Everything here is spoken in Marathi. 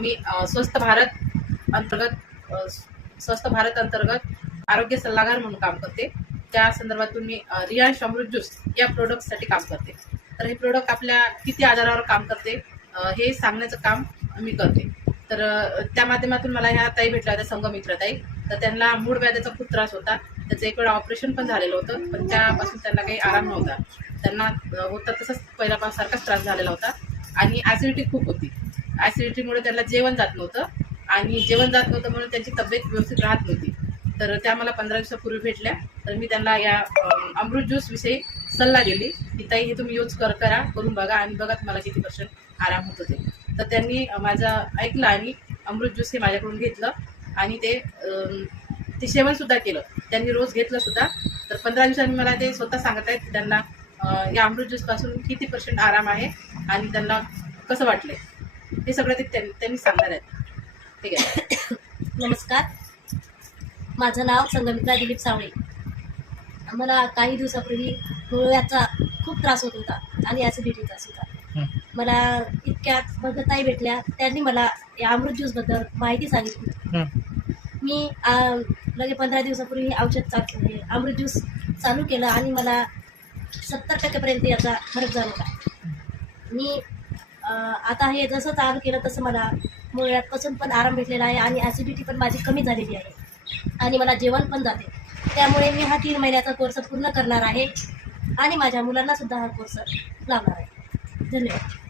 मी स्वस्थ भारत अंतर्गत स्वस्थ भारत अंतर्गत आरोग्य सल्लागार म्हणून काम करते. त्या संदर्भातून मी अं, रियांश अमृत ज्यूस या प्रोडक्टसाठी काम करते. तर हे प्रोडक्ट आपल्या किती आजारावर काम करते हे सांगण्याचं काम मी करते. तर त्या माध्यमातून मला ह्या ताई भेटल्या होत्या संघमित्र ताई. तर त्यांना मूळ व्याधाचा खूप त्रास होता. त्याचं एक वेळा ऑपरेशन पण झालेलं होतं पण त्यापासून त्यांना काही आराम नव्हता. त्यांना होता तसंच पहिल्यापासारखाच त्रास झालेला होता. आणि ॲसिडिटी खूप होती. ॲसिडिटीमुळे त्यांना जेवण जात नव्हतं. आणि जेवण जात नव्हतं म्हणून त्यांची तब्येत व्यवस्थित राहत नव्हती. तर त्या मला पंधरा दिवसापूर्वी भेटल्या. तर मी त्यांना या अमृत ज्यूसविषयी सल्ला दिली की ताई हे तुम्ही यूज कर करा करून बघा आणि बघा तुम्हाला किती पर्सेंट आराम होत होते तर त्यांनी माझा माझं ऐकलं आणि अमृत ज्यूस हे माझ्याकडून घेतलं आणि ते ते सेवनसुद्धा केलं. त्यांनी रोज घेतलं सुद्धा. तर पंधरा दिवसांनी मला ते स्वतः सांगत आहेत त्यांना या अमृत ज्यूसपासून किती पर्सेंट आराम आहे आणि त्यांना कसं वाटलंय. हे सगळं ते त्यां- त्यांनी सांगणार आहेत. ठीक आहे. नमस्कार. माझं नाव संगमित्रा दिलीप सावळे. मला काही दिवसापूर्वी डोळ्याचा खूप त्रास होत होता आणि ॲसिडिटीचा सुद्धा मला इतक्यात भगताई भेटल्या त्यांनी मला या अमृत ज्यूसबद्दल माहिती सांगितली. मी लगे पंधरा दिवसापूर्वी हे औषध चालू हे अमृत ज्यूस चालू केलं आणि मला सत्तर टक्केपर्यंत याचा फरक जाणवला. मी आता हे जसं चालू केलं तसं मला मुळ्यातपासून पण आराम भेटलेला आहे आणि ॲसिडिटी पण माझी कमी झालेली आहे. आणि मला जेवण पण जाते. त्यामुळे मी हा तीन महिन्याचा कोर्स पूर्ण करणार आहे. आणि माझ्या मुलांनासुद्धा हा कोर्स लावणार आहे. धन्यवाद.